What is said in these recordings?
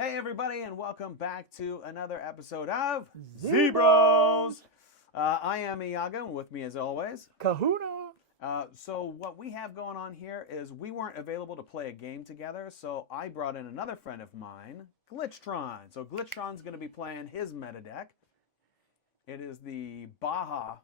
Hey everybody, and welcome back to another episode of zBroz. I am Iago, and with me as always, Kahuna. So what we have going on here is we weren't available to play a game together, so I brought in another friend of mine, Glitched Tron. So Glitched Tron's going to be playing his meta deck. It is the Baja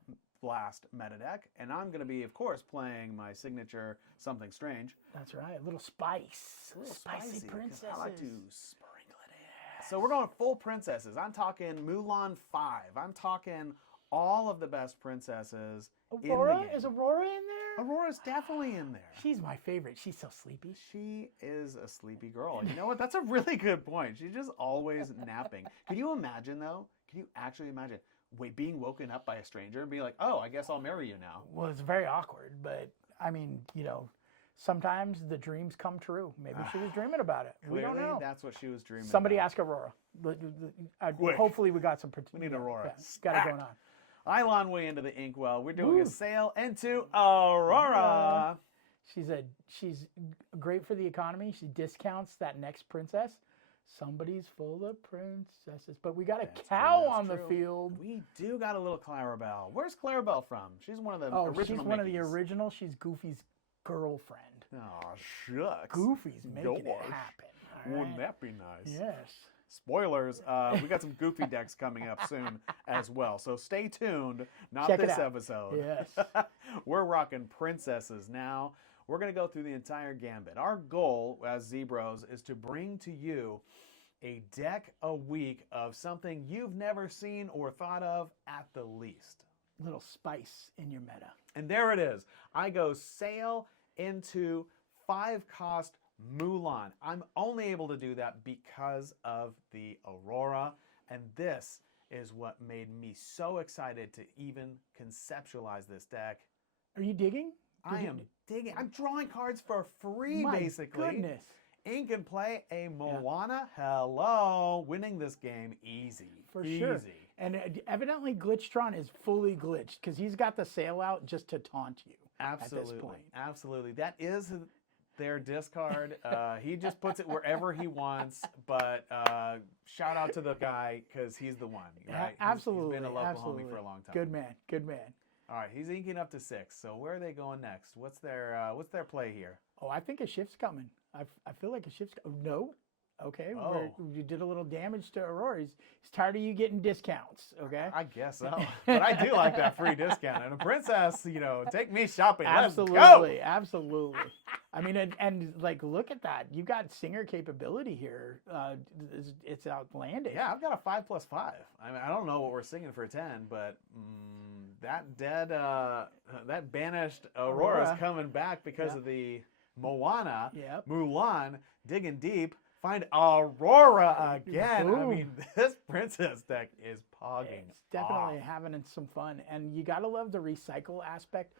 Blast meta deck, and I'm going to be, of course, playing my signature Something Strange. That's right, a little spice. A little Spicy 'cause princesses. I like to sprinkle it in. So we're going full princesses. I'm talking Mulan 5. I'm talking all of the best princesses Aurora? in the game. Is Aurora in there? Aurora's definitely in there. She's my favorite. She's so sleepy. She is a sleepy girl. You know what? That's a really good point. She's just always napping. Can you imagine, though? Can you actually imagine being woken up by a stranger and being like, oh, I guess I'll marry you now? Well, it's very awkward, but I mean, you know, sometimes the dreams come true. Maybe she was dreaming about it. We don't Clearly, know. that's what she was dreaming Somebody about. ask Aurora. Quick. Hopefully we got some... We need Aurora. Got it going on. I lawn way into the inkwell. We're doing Woo. a sail into Aurora. She's great for the economy. She discounts that next princess. Somebody's full of princesses. But we got a cow on the field. We do got a little Clarabelle. Where's Clarabelle from? She's one of the Oh, original she's one of the Mickeys. original. She's Goofy's girlfriend. Oh, shucks. Goofy's making it Gosh. happen. All Wouldn't right? that be nice? Yes. Spoilers, we got some Goofy decks coming up soon as well. So stay tuned. Not Check it this out. episode. Yes. We're rocking princesses now. We're going to go through the entire gambit. Our goal as zBroz is to bring to you a deck a week of something you've never seen or thought of at the least. Little spice in your meta. And there it is. I go sail into 5-cost Mulan. I'm only able to do that because of the Aurora. And this is what made me so excited to even conceptualize this deck. Are you digging? I am digging. I'm drawing cards for free, My basically. goodness. Ink and play a Moana. Hello. Winning this game easy. For easy. sure. And evidently Glitched Tron is fully glitched because he's got the sail out just to taunt you. Absolutely. At this point. Absolutely. That is their discard. He just puts it wherever he wants. But shout out to the guy because he's the one, right? Absolutely. He's been a local absolutely. homie for a long time. Good man. Good man. All right, he's inking up to 6. So where are they going next? What's their play here? Oh, I think a shift's coming. I feel like a shift's no. Okay, Oh. you did a little damage to Aurora. He's tired of you getting discounts. Okay. I guess so. But I do like that free discount. And a princess, you know, take me shopping. Absolutely, Let's go. absolutely. I mean, and like, look at that. You've got singer capability here. It's outlandish. Yeah, I've got a 5+5. I mean, I don't know what we're singing for 10, but that banished Aurora's Aurora. coming back because of the Moana. Yep. Mulan digging deep. Find Aurora again. I Boom. mean, this princess deck is pogging. It's definitely off. having some fun, and you gotta love the recycle aspect.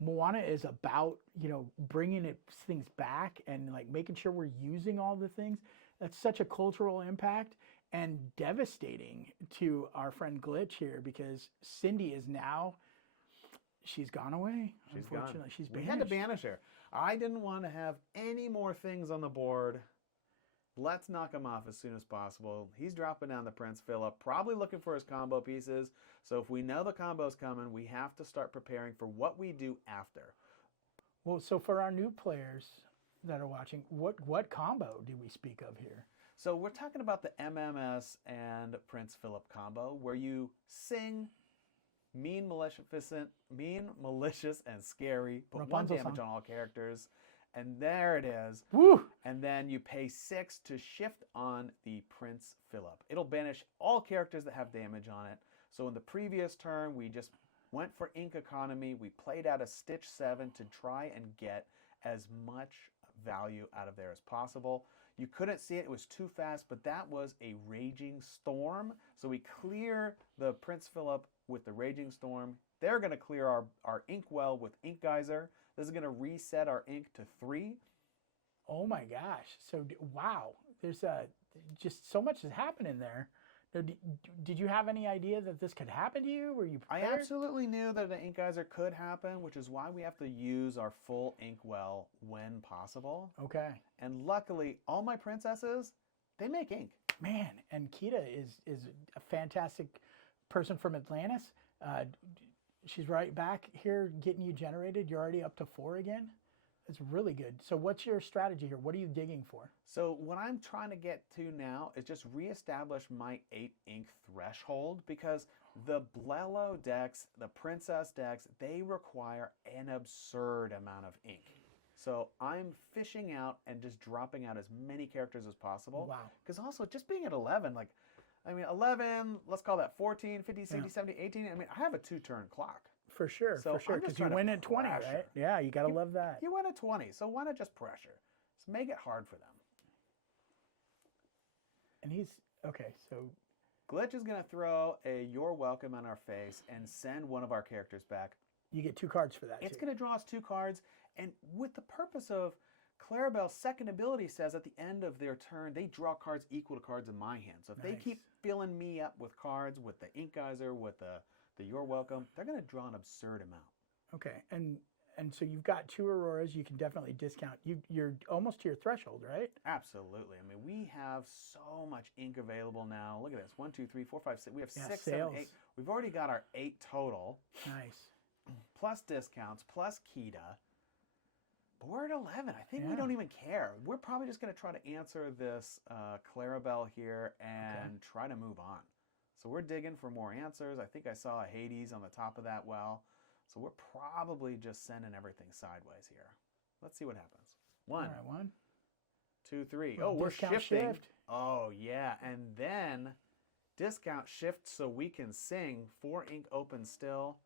Moana is about, you know, bringing things back and like making sure we're using all the things. That's such a cultural impact and devastating to our friend Glitch here because Cindy is now, she's gone away. She's unfortunately, gone. she's We banished. had to banish her. I didn't want to have any more things on the board. Let's knock him off as soon as possible. He's dropping down the Prince Philip, probably looking for his combo pieces. So if we know the combo's coming, we have to start preparing for what we do after. Well, so for our new players that are watching, what combo do we speak of here? So we're talking about the MMS and Prince Philip combo, where you sing mean, malicious, and scary, put 1 Rapunzel damage song. on all characters, and there it is. Woo! And then you pay 6 to shift on the Prince Philip. It'll banish all characters that have damage on it. So in the previous turn, we just went for ink economy. We played out a Stitch 7 to try and get as much value out of there as possible. You couldn't see it, it was too fast, but that was a Raging Storm. So we clear the Prince Philip with the Raging Storm. They're going to clear our ink well with Ink Geyser. This is going to reset our ink to 3. Oh my gosh. So, wow. There's just so much is happening there. Now, did you have any idea that this could happen to you? Were you I prepared? absolutely knew that an Ink Geyser could happen, which is why we have to use our full ink well when possible. Okay. And luckily, all my princesses, they make ink. Man, and Kita is a fantastic person from Atlantis. She's right back here getting you generated. You're already up to 4 again. It's really good. So what's your strategy here? What are you digging for? So what I'm trying to get to now is just reestablish my 8 ink threshold, because the Blellow decks, the Princess decks, they require an absurd amount of ink. So I'm fishing out and just dropping out as many characters as possible. Wow. Because also just being at 11, like, I mean, 11, let's call that 14, 15, 16, 17, 18. I mean, I have a 2-turn clock. For sure, So for sure. I'm just Because you trying to win at 20, right? pressure. Yeah, you got to love that. You win at 20, so why not just pressure? Just make it hard for them. And he's, okay, so Glitch is going to throw a You're Welcome on our face and send one of our characters back. you get 2 cards for that. It's too. going to draw us 2 cards, and with the purpose of Clarabelle's second ability says at the end of their turn, they draw cards equal to cards in my hand. So if they Nice. keep filling me up with cards, with the Ink Geyser, with the You're Welcome, they're going to draw an absurd amount. Okay, and so you've got 2 Auroras. You can definitely discount. You're almost to your threshold, right? Absolutely. I mean, we have so much ink available now. Look at this. 1, 2, 3, 4, 5, 6. We have Yeah, 6, 7, sales. 8. We've already got our 8 total, Nice. plus discounts, plus Kita. But we're at 11. I think we Yeah. don't even care. We're probably just going to try to answer this Clarabelle here and try to move on. So we're digging for more answers. I think I saw a Hades on the top of that well. So we're probably just sending everything sideways here. Let's see what happens. 1, All right, 1. 2, 3. Well, Oh, we're discount shifting. shift. Oh, yeah. And then discount shift so we can sing 4 ink open still.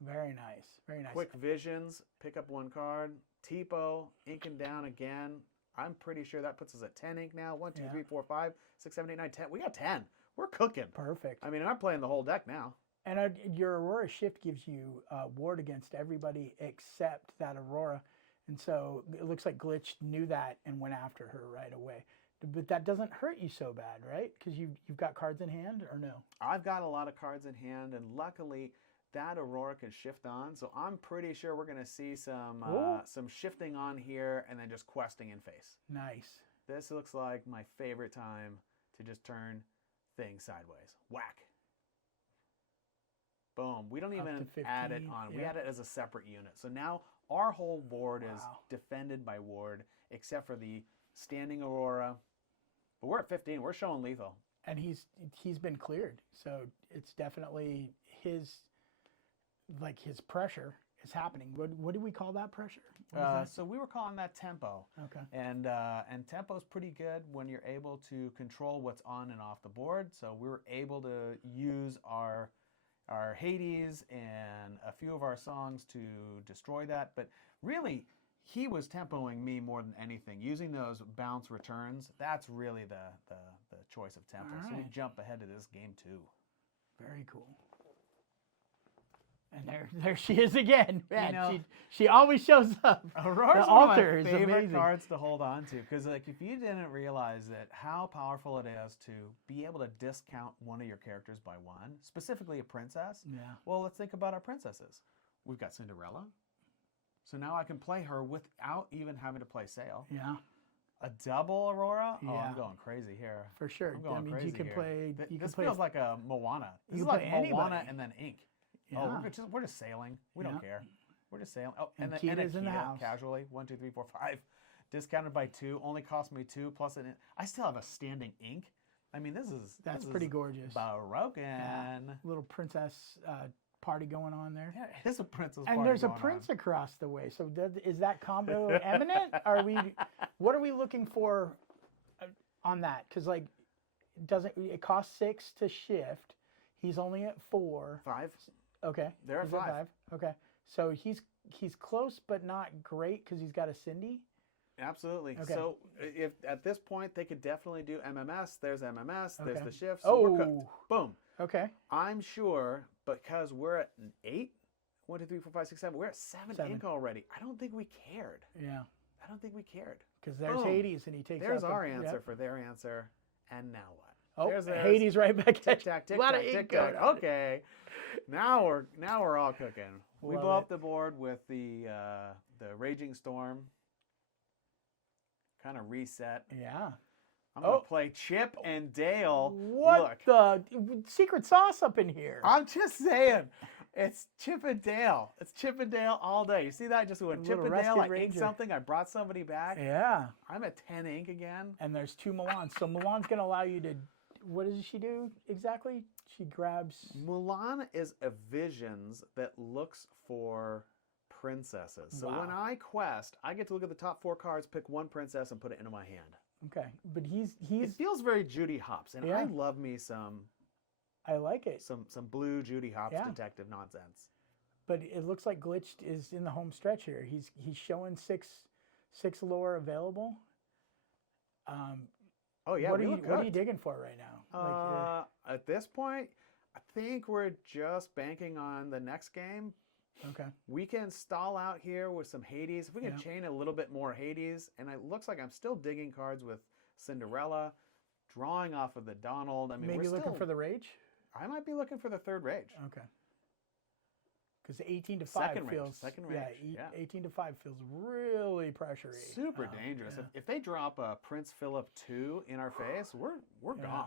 Very nice. Very nice. Quick visions, pick up 1 card. Tipo, inking down again. I'm pretty sure that puts us at 10 ink now. 1, 2, Yeah. 3, 4, 5, 6, 7, 8, 9, 10. We got 10. We're cooking. Perfect. I mean, I'm playing the whole deck now. And your Aurora shift gives you ward against everybody except that Aurora. And so it looks like Glitch knew that and went after her right away. But that doesn't hurt you so bad, right? Because you've got cards in hand, or no? I've got a lot of cards in hand, and luckily that Aurora can shift on. So I'm pretty sure we're going to see some shifting on here and then just questing in face. Nice. This looks like my favorite time to just turn things sideways. Whack. Boom. We don't Up even to add it 15, on. We yeah. add it as a separate unit. So now our whole board is Wow. defended by ward, except for the standing Aurora. But we're at 15. We're showing lethal. And he's been cleared. So it's definitely his pressure is happening. What do we call that pressure? What is that? So we were calling that tempo. Okay. And tempo's pretty good when you're able to control what's on and off the board. So we were able to use our Hades and a few of our songs to destroy that. But really, he was tempoing me more than anything. Using those bounce returns, that's really the choice of tempo. All So we right. jump ahead to this game too. Very cool. And there she is again. Man, know- she always shows up. Aurora's The one of altar my is favorite amazing. cards to hold on to, because like if you didn't realize that how powerful it is to be able to discount one of your characters by 1, specifically a princess. Yeah. Well, let's think about our princesses. We've got Cinderella, so now I can play her without even having to play Sail. Yeah, A double Aurora? Oh, Yeah. I'm going crazy here. for sure. I'm going That means crazy you can here. play. You This can play. feels like a Moana. This You is can like play Moana anybody. and then Ink. Yeah. Oh, we're just sailing. We don't Yeah. care. We're just sailing. Oh, And then Kita's in the Kita, house. casually. 1, 2, 3, 4, 5. Discounted by 2. Only cost me 2 plus an. I still have a standing Ink. I mean, this is Pretty gorgeous. Baroque Yeah. and Little princess party going on there. yeah, it is a princess. And party there's a going prince on. across the way. So is that combo eminent? What are we looking for on that? Because like, it costs 6 to shift. He's only at 4. 5. Okay. They're at He's 5. Okay. So he's close but not great because he's got a Cindy. Absolutely. Okay. So if at this point they could definitely do MMS. There's MMS. There's Okay. the shift. So we're cooked. Oh. Boom. Okay. I'm sure because we're at 8. 1, 2, 3, 4, 5, 6, 7. We're at 7 7. ink already. I don't think we cared. Yeah. I don't think we cared. Because there's Boom. Hades and he takes There's out the- our answer yep. for their answer. And now what? Oh, There's theirs. Hades right back Tick at tack, you. tick A lot tack, of ink tick going tack. on. Okay. Now we're all cooking. We Love blow it. up the board with the Raging Storm. Kind of reset. Yeah. I'm going to play Chip and Dale. What Look, the secret sauce up in here? I'm just saying. It's Chip and Dale. It's Chip and Dale all day. You see that? Just when Chip and Dale, I inked something, I brought somebody back. Yeah. I'm at 10 ink again. And there's 2 Mulans. So Mulan's going to allow you to, what does she do exactly? She grabs... Mulan is a visions that looks for princesses. So when I quest, I get to look at the top 4 cards, pick one princess, and put it into my hand. Okay. But he's... It feels very Judy Hopps. And I love me some... I like it. Some blue Judy Hopps detective nonsense. But it looks like Glitched is in the home stretch here. He's showing six lore available. Oh yeah, what are you digging for right now? At this point, I think we're just banking on the next game. Okay. We can stall out here with some Hades. If we can chain a little bit more Hades, and it looks like I'm still digging cards with Cinderella, drawing off of the Donald. I mean, maybe looking for the Rage. I might be looking for the third Rage. Okay. Because 18 to 5 feels... Second Rage. Yeah, 18 to 5 feels really pressury. Super dangerous. Yeah. If they drop a Prince Philip 2 in our face, we're gone.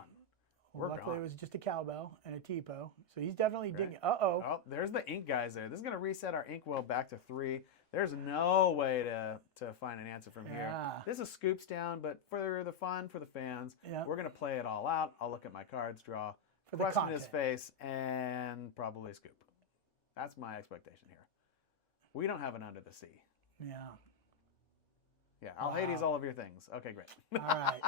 Well, luckily, it was just a cowbell and a Tipo. So he's definitely digging... Uh-oh. Oh, there's the ink guys there. This is going to reset our inkwell back to 3. There's no way to find an answer from here. This is scoops down, but for the fun, for the fans, we're going to play it all out. I'll look at my cards, draw, question his face, and probably scoop. That's my expectation here. We don't have an under the sea. Yeah. Yeah, I'll Hades all of your things. Okay, great. All right,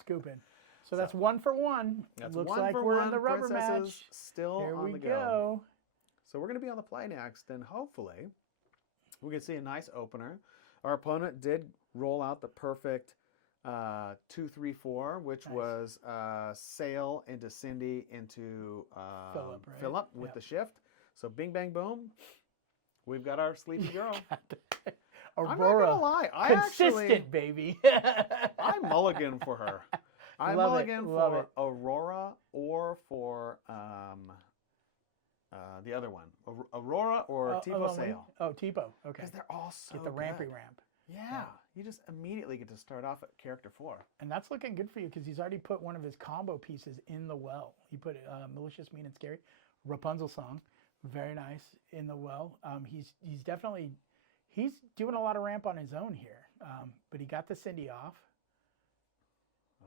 scooping. So that's 1 for 1. That's looks one like for we're one. in the rubber Princesses match. Still Here on we the go. So we're going to be on the play next, and hopefully we can see a nice opener. Our opponent did roll out the perfect 2-3-4, which was Sail into Cindy into Philip with the shift. So bing, bang, boom. We've got our sleepy girl. Aurora. I'm not going to lie. Consistent, baby. I mulligan for her. I mulligan for Aurora or for the other one. Aurora or Tipo Sail. Oh, Tipo. Okay. Because they're all so Get the good. rampy ramp. Yeah. You just immediately get to start off at character 4. And that's looking good for you because he's already put one of his combo pieces in the well. He put Malicious, Mean, and Scary. Rapunzel song. Very nice in the well. He's definitely... He's doing a lot of ramp on his own here. But he got the Cindy off.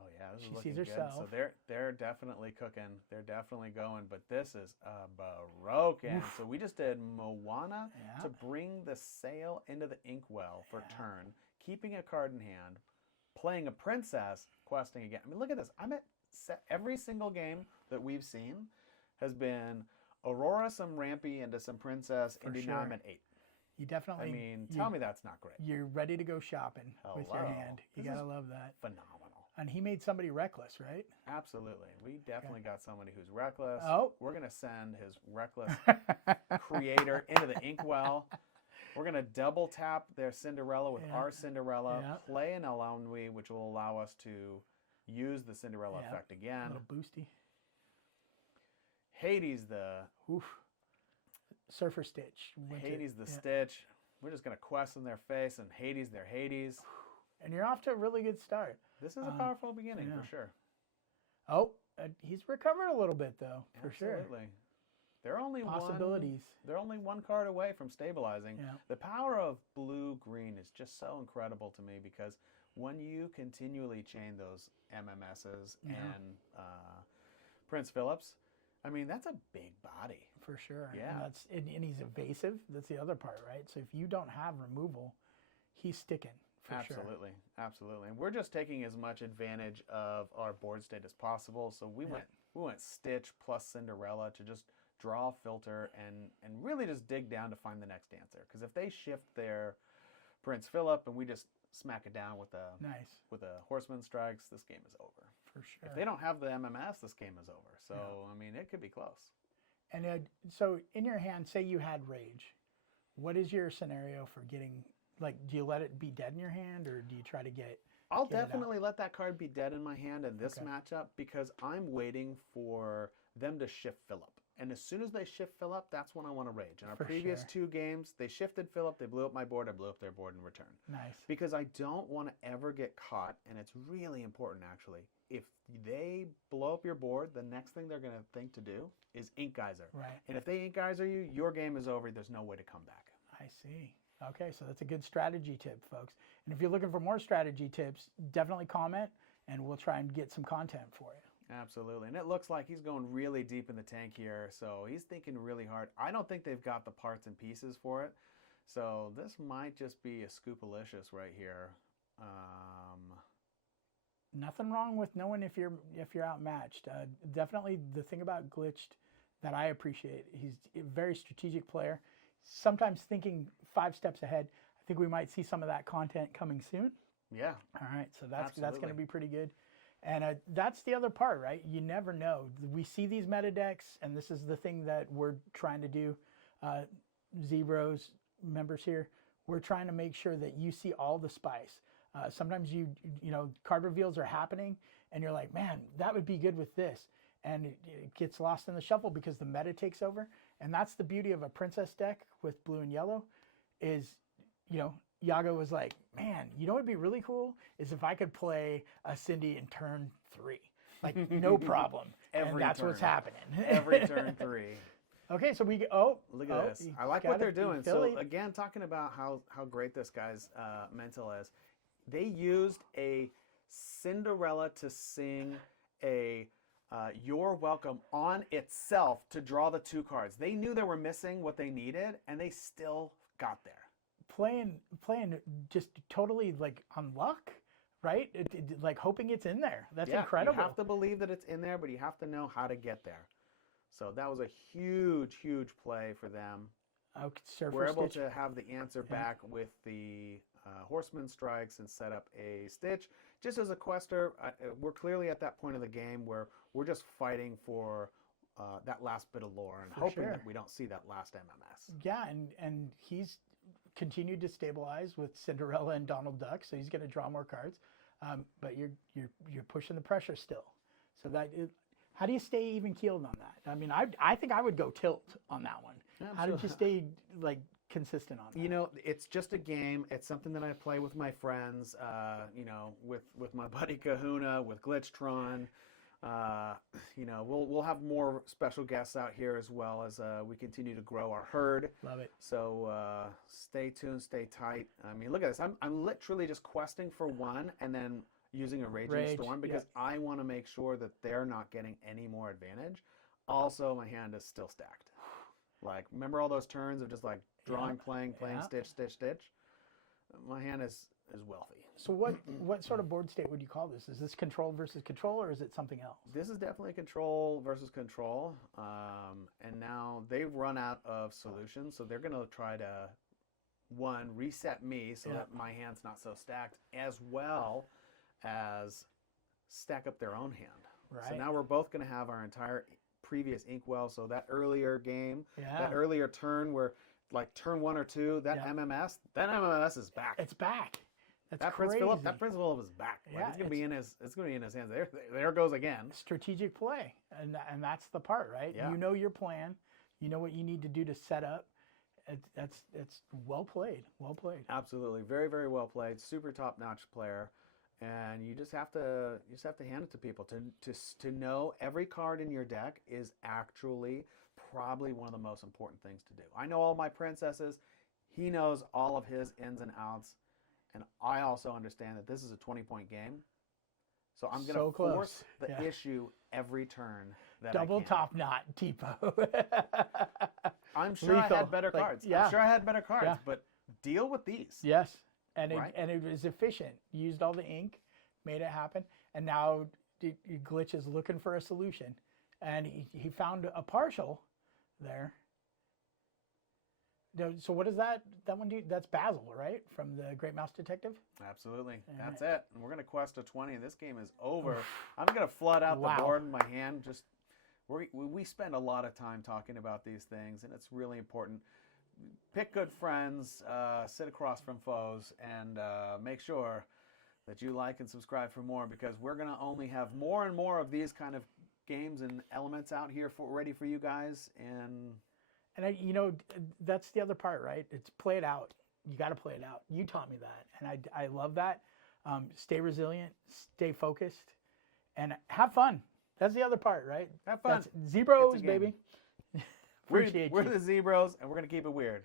Oh yeah, this is looking good. Herself. So they're definitely cooking. They're definitely going. But this is broken. So we just did Moana to bring the sail into the inkwell for turn, keeping a card in hand, playing a princess, questing again. I mean, look at this. I'm at every single game that we've seen has been Aurora, some rampy into some princess, into now I'm at 8. You definitely... I mean, tell me that's not great. You're ready to go shopping with your hand. You got to love that. Phenomenal. And he made somebody reckless, right? Absolutely. We definitely got somebody who's reckless. Oh. We're going to send his reckless creator into the inkwell. We're going to double tap their Cinderella with our Cinderella, play an Alaunwi, which will allow us to use the Cinderella effect again. A little boosty. Hades the... Oof. Surfer Stitch. Hades the Stitch. We're just going to quest in their face and Hades their Hades. And you're off to a really good start. This is a powerful beginning for sure. Oh, he's recovered a little bit though, for sure. Absolutely. They're only possibilities. They're only one card away from stabilizing. Yeah. The power of blue-green is just so incredible to me because when you continually chain those MMSs and Prince Philips, I mean, that's a big body. For sure. Yeah. And he's evasive. That's the other part, right? So if you don't have removal, he's sticking. Absolutely. Absolutely. And we're just taking as much advantage of our board state as possible. So we went Stitch plus Cinderella to just draw, filter, and really just dig down to find the next answer. Because if they shift their Prince Philip and we just smack it down with a Horseman Strikes, this game is over. For sure. If they don't have the MMS, this game is over. So, I mean, it could be close. And so in your hand, say you had Rage. What is your scenario for getting... Like, do you let it be dead in your hand, or do you try to get... I'll definitely let that card be dead in my hand in this matchup because I'm waiting for them to shift Philip. And as soon as they shift fill up, that's when I want to rage. In our For previous sure. 2 games, they shifted fill up, they blew up my board, I blew up their board in return. Nice. Because I don't want to ever get caught, and it's really important actually. If they blow up your board, the next thing they're going to think to do is ink geyser. Right. And if they ink geyser you, your game is over. There's no way to come back. I see. Okay, so that's a good strategy tip, folks. And if you're looking for more strategy tips, definitely comment, and we'll try and get some content for you. Absolutely. And it looks like he's going really deep in the tank here, so he's thinking really hard. I don't think they've got the parts and pieces for it, so this might just be a scoopalicious right here. Nothing wrong with knowing if you're outmatched. Definitely the thing about Glitched that I appreciate, he's a very strategic player, sometimes thinking 5 steps ahead. I think we might see some of that content coming soon. Yeah. All right, so that's Absolutely. going to be pretty good. And that's the other part, right? You never know. We see these meta decks, and this is the thing that we're trying to do. zBroz members here, we're trying to make sure that you see all the spice. Sometimes you know, card reveals are happening, and you're like, man, that would be good with this. And it gets lost in the shuffle because the meta takes over. And that's the beauty of a princess deck with blue and yellow is, you know, Iago was like, man, you know what would be really cool is if I could play a Cindy in turn 3. Like, no problem. And that's what's happening. Every turn 3. Okay, so we look at this. I like what they're doing. So again, talking about how great this guy's mental is. They used a Cinderella to sing a You're Welcome on itself to draw the 2 cards. They knew they were missing what they needed, and they still got there. Playing just totally like on luck, right? Like hoping it's in there. That's incredible. You have to believe that it's in there, but you have to know how to get there. So that was a huge, huge play for them. We're able to have the answer back with the Horseman Strikes and set up a Stitch. Just as a quester, we're clearly at that point of the game where we're just fighting for that last bit of lore and hoping that we don't see that last MMS. Yeah, and he's continued to stabilize with Cinderella and Donald Duck, so he's going to draw more cards. But you're pushing the pressure still. So how do you stay even keeled on that? I mean, I think I would go tilt on that one. Absolutely. How did you stay like consistent on that? You know, it's just a game. It's something that I play with my friends. You know, with my buddy Kahuna, with Glitched Tron. You know, we'll have more special guests out here as well as we continue to grow our herd. Love it. So stay tuned, stay tight. I mean, look at this. I'm literally just questing for 1 and then using a Raging Storm because I want to make sure that they're not getting any more advantage. Also, my hand is still stacked. Like, remember all those turns of just like drawing, playing, stitch, stitch, stitch? My hand is wealthy. So what sort of board state would you call this? Is this control versus control, or is it something else? This is definitely control versus control. And now they've run out of solutions, so they're going to try to, 1, reset me so that my hand's not so stacked, as well as stack up their own hand. Right. So now we're both going to have our entire previous inkwell. So that earlier game, that earlier turn where like turn 1 or 2, that MMS is back. It's back. That Prince Philip is back. Like, it's gonna be in his hands. There goes again. Strategic play, and that's the part, right? Yeah. You know your plan. You know what you need to do to set up. It's well played. Well played. Absolutely, very, very well played. Super top-notch player, and you just have to hand it to people to know every card in your deck is actually probably one of the most important things to do. I know all my princesses. He knows all of his ins and outs. And I also understand that this is a 20-point game. So I'm going to force the issue every turn that Double top knot, Tipo. I'm sure I had better cards. I'm sure I had better cards, but deal with these. Yes. And it was efficient. Used all the ink, made it happen. And now Glitch is looking for a solution. And he found a partial there. So what does that one do? That's Basil, right? From the Great Mouse Detective? Absolutely. That's it. And we're going to quest a 20. This game is over. I'm going to flood out the board in my hand. We spend a lot of time talking about these things, and it's really important. Pick good friends, sit across from foes, and make sure that you like and subscribe for more, because we're going to only have more and more of these kind of games and elements out here ready for you guys. And that's the other part, right? It's play it out. You got to play it out. You taught me that, and I love that. Stay resilient, stay focused, and have fun. That's the other part, right? Have fun. That's zBroz, baby. We're the zBroz, and we're gonna keep it weird.